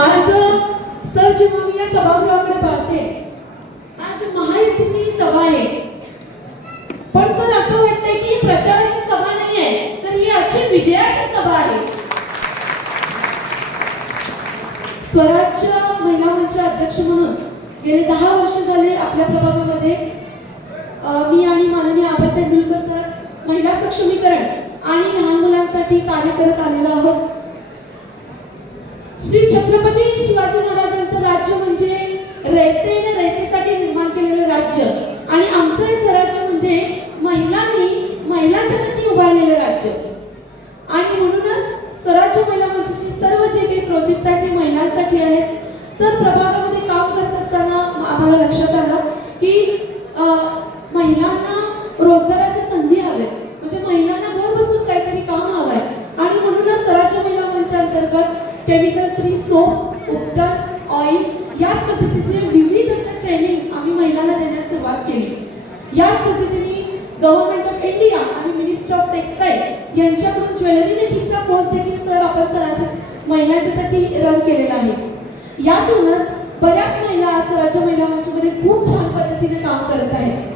आज सर जेव्हा मी या सभागृहाकडे पाहते. आज महायुतीची सभा आहे. पण सर असं वाटतंय की प्रचाराची सभा नाही आहे तर ही आजची विजयाची सभा आहे. स्वराज्य महिला मंच अध्यक्ष म्हणून गेले दहा वर्ष झाले आपल्या प्रभागामध्ये. मी आणि माननीय आबा तेंडुलकर सर महिला सक्षमीकरण आणि लहान मुलांसाठी कार्य करत आलेलो आहोत. श्री छत्रपती शिवाजी महाराजांचं राज्य म्हणजे रयतेने रयतेसाठी निर्माण केलेलं राज्य. आणि आमचं हे स्वराज्य म्हणजे महिलांनी महिलांच्यासाठी उभारलेलं राज्य. आणि म्हणूनच स्वराज्य महिला मंचचे सर्व जे काही प्रोजेक्ट आहेत ते महिलांसाठी आहेत. सर प्रभागामध्ये काम करत असताना आम्हाला लक्षात आलं की महिलांना रोजगाराच्या संधी हव्यात म्हणजे महिलांना घर बसून काहीतरी काम हवंय आणि म्हणूनच स्वराज्य महिला मंचांतर्गत केमिकल फ्री सोप उपटर ऑइल याच पद्धतीचे विविध असे ट्रेनिंग आम्ही महिलांना देण्यास सुरुवात केली. याच पद्धतीने गव्हर्नमेंट ऑफ इंडिया आणि मिनिस्टर ऑफ टेक्सटाईल यांच्याकडून ज्वेलरी मेकिंगचा कोर्स देखील सर आपण सरांच्या महिलांच्यासाठी रन केलेला आहे. यातूनच बऱ्याच महिला आज राज्य महिला मंचमध्ये खूप छान पद्धतीने काम करत आहेत.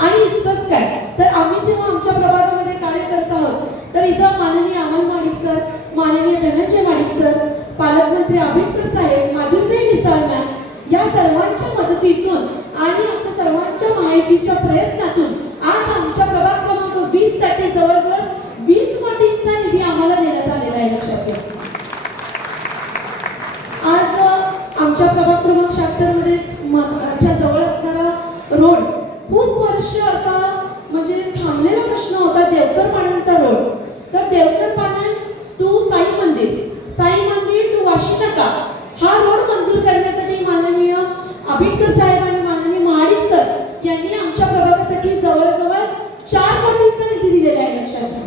आणि इतकंच काय तर आम्ही जेव्हा आमच्या प्रभागामध्ये कार्य करत आहोत तर इथं माननीय अमल माडिक सर माननीय धनंजय माडिक सर पालकमंत्री आंबेडकर साहेब माधुरताई मिसाळम्या या सर्वांच्या मदतीतून आणि आमच्या सर्वांच्या माहितीच्या प्रयत्नातून आज आमच्या प्रभाग क्रमांक वीससाठी जवळजवळ वीस कोटींचा निधी आम्हाला देण्यात आलेला आहे लक्षात घ्या. आज आमच्या प्रभाग क्रमांक शहात्तरमध्ये च्या जवळ असणारा रोड खूप वर्ष असा म्हणजे थांबलेला प्रश्न होता देवकर पाण्यांचा रोड तर देवकर पाण्यां टू साई मंदिर साई मंदिर टू वाशी नाका हा रोड मंजूर करण्यासाठी माननीय आंबेडकर साहेब आणि माननीय महाडिक सर यांनी आमच्या प्रभागासाठी जवळजवळ चार कोटींचा निधी दिलेला आहे लक्षात घ्या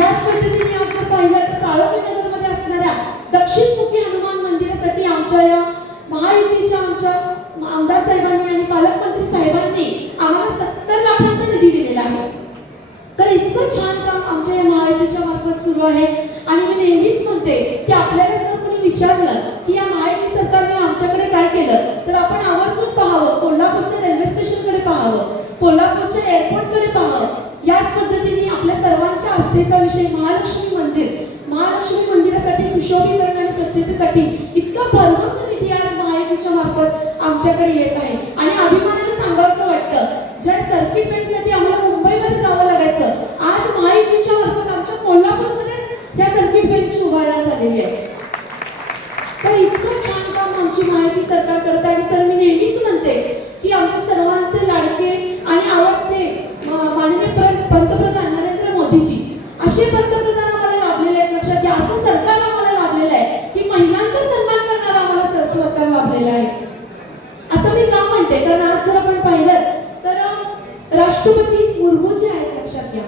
याच पद्धतीने आपण पाहिलं तर साळोली नगरमध्ये असणाऱ्या दक्षिणमुखी हनुमान मंदिरासाठी आमच्या या महायुतीच्या आमच्या आमदार साहेबांनी आणि पालकमंत्री साहेबांनी आम्हाला सत्तर लाखांचा निधी दिलेला आहे. तर इतकं छान काम आमच्या या महायुतीच्या मार्फत सुरू आहे. आणि मी नेहमीच म्हणते की आपल्याला जर कोणी विचारलं की या महायुती सरकारने आमच्याकडे काय केलं तर आपण आवर्जून पाहावं कोल्हापूरच्या रेल्वे स्टेशनकडे पाहावं कोल्हापूरच्या एअरपोर्टकडे पाहावं. याच पद्धतीने आपल्या सर्वांच्या विषय महालक्ष्मी मंदिर. महालक्ष्मी मंदिरासाठी सुशोभीकरण आणि स्वच्छतेसाठी इतका भरघोस निधी आज महायुतीच्या मार्फत आमच्याकडे येत आहे. आणि अभिमानाने सांगावंसं वाटतं ज्या सर्किट बेंचसाठी आम्हाला मुंबईमध्ये जावं लागायचं आज महायुतीच्या मार्फत आमच्या कोल्हापूरमध्येच या सर्किट बेंचची उभारण्यात झालेली आहे. तर इतकं छान काम आमची माहिती सरकार करत आहे. आणि सर मी नेहमीच म्हणते की आमच्या सर्वांचे लाडके आणि आवडते म- माननीय प्र- पंतप्रधान नरेंद्र मोदीजी असे पंतप्रधान आम्हाला लाभलेले आहेत लक्षात घ्या असं सरकार आम्हाला लाभलेलं आहे की महिलांचा सन्मान करणारं आम्हाला सर- सरकार लाभलेलं आहे असं मी का म्हणते कारण आज जर आपण पाहिलं तर अं, राष्ट्रपती मुर्मू जे आहेत लक्षात घ्या.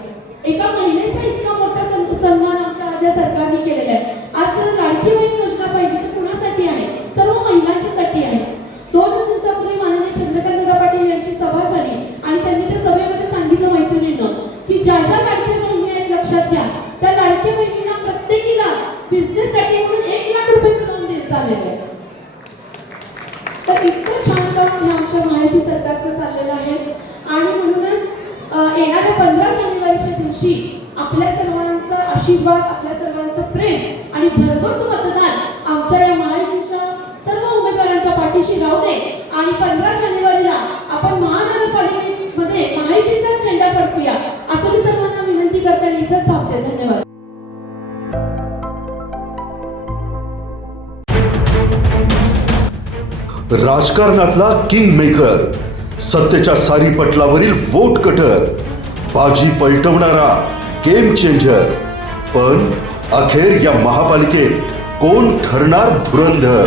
एका महिलेचा इतका मोठा सन्- सन्मान आमच्या आज सरकारने केलेला आहे. आज जर लाडकी बहीण योजना पाहिली तर कुणासाठी आहे? सर्व महिलांच्यासाठी आहे. दोनच दिवसापूर्वी माननीय चंद्रकांत पाटील यांची सभा झाली आणि त्यांनी त्या सभेमध्ये सांगितलं मैत्रिणींनो की ज्या ज्या लाडक्या बहिणी आहेत लक्षात घ्या. त्या लाडक्या बहिणींना प्रत्येकीला बिझनेससाठी म्हणून एक लाख रुपयाचं लोन देण्यात आलेलं आहे. तर इतकं छान काम हे आमच्या माहिती सरकारचं चाललेलं आहे. आणि म्हणूनच येणाऱ्या पंधरा जानेवारीच्या दिवशी आपल्या सर्वांचा आशीर्वाद आपल्या सर्वांचं प्रेम आणि भरघोस मतदान आमच्या या माहितीच्या सर्व उमेदवारांच्या पाठीशी राहू दे. आणि पंधरा जानेवारीला आपण महानगरपालिकेमध्ये माहितीचा झेंडा फडकूया असं मी सर्वांना विनंती करताना इथंच थांबते. धन्यवाद. राजकारणातला किंग मेकर सत्तेच्या सारी पटलावरील वोट कटर बाजी पलटवणारा गेम चेंजर पण अखेर या महापालिकेत कोण ठरणार धुरंधर?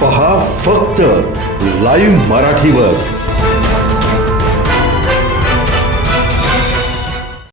पहा फक्त लाईव्ह मराठीवर.